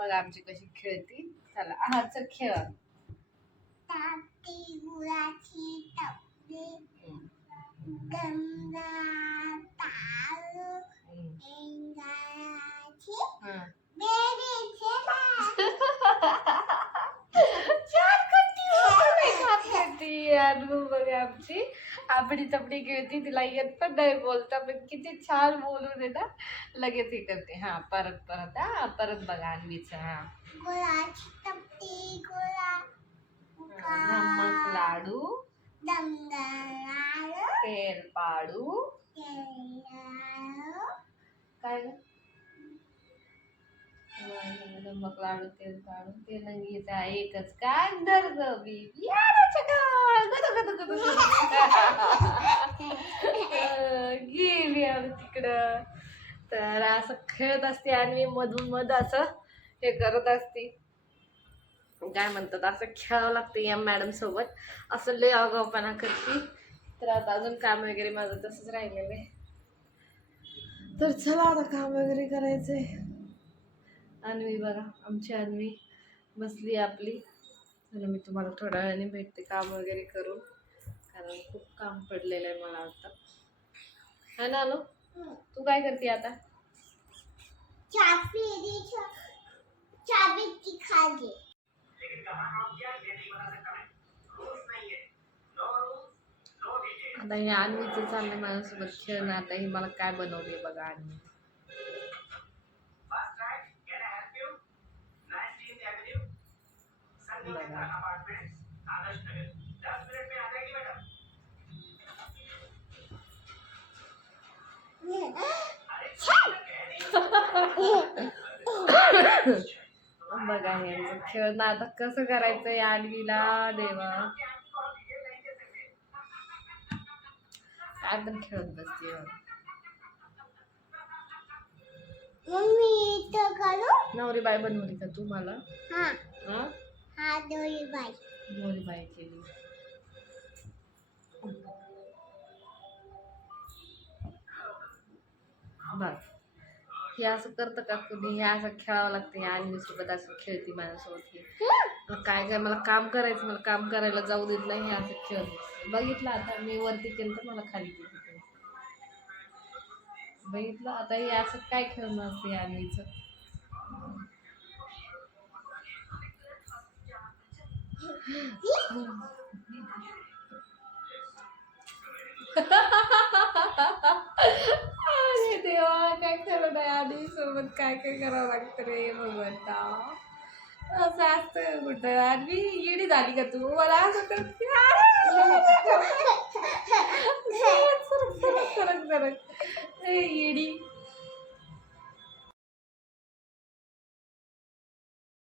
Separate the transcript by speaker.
Speaker 1: बघा आमची कशी खेळती. चला आहाचं खेळ.
Speaker 2: ताती गुळाची टपरी गंगा तारू
Speaker 1: हा.
Speaker 2: बेरीचे
Speaker 1: छान करती हो, लय छान करती अनु बघा आमची आपडी तपडी खेळती तिला येत पण नाही बोलता पण किती छान बोलून आहे ना लगेच हे करते हा परत परत हा परत बघा अन्वीच हा. नमक लाडू. तेल पाडू. काय ग? नमक लाडू तेल पाडू. ते नंगीचा एकच काय दर ग बेबी. गेली आम्ही तिकडं तर असं खेळत असते आणि मधून मध असं हे करत असते. काय म्हणतात असं? खेळावं लागतं या मॅडम सोबत. असं लय आगाऊपणा करते. तर आता अजून काम वगैरे माझं तसंच राहिलेलं आहे तर चला आता काम वगैरे करायचंय. अन्वी बघा आमची अन्वी. बसली आपली. चला मी तुम्हाला थोड्या वेळाने भेटते काम वगैरे करून. कारण खूप काम पडलेलं आहे मला आता. हा ना अनु? तू काय करते आता? आता हे अन्वीचं चाललंय माझ्यासोबत खेळणं. आता ही मला काय बनवले बघा अन्वी बघा हे खेळणं आता कसं करायचं या अन्वीला देवा. पण खेळत बसते.
Speaker 2: मम्मी
Speaker 1: नवरी बाय बनवली का तू मला?
Speaker 2: हा
Speaker 1: हा
Speaker 2: हा दोरी बाई
Speaker 1: नवरी बाय केली बघ हे असं करतं का कुणी? हे असं खेळावं लागतं. या आणि सोबत असं खेळते माझ्यासोबत हे. काय काय मला काम करायचं मला काम करायला जाऊ देत नाही हे असं खेळत. बघितलं आता मी वरती केलं तर मला खाली केलं. बघितलं आता हे असं काय खेळणं असते आणवीचं अरे देवा काय खरं नाही आणि सोबत काय काय करावं लागतं रे भगवंता असं असतं कुठं. आणि येडी झाली का तू? मला असं करते! सरक सरक सरक येडी.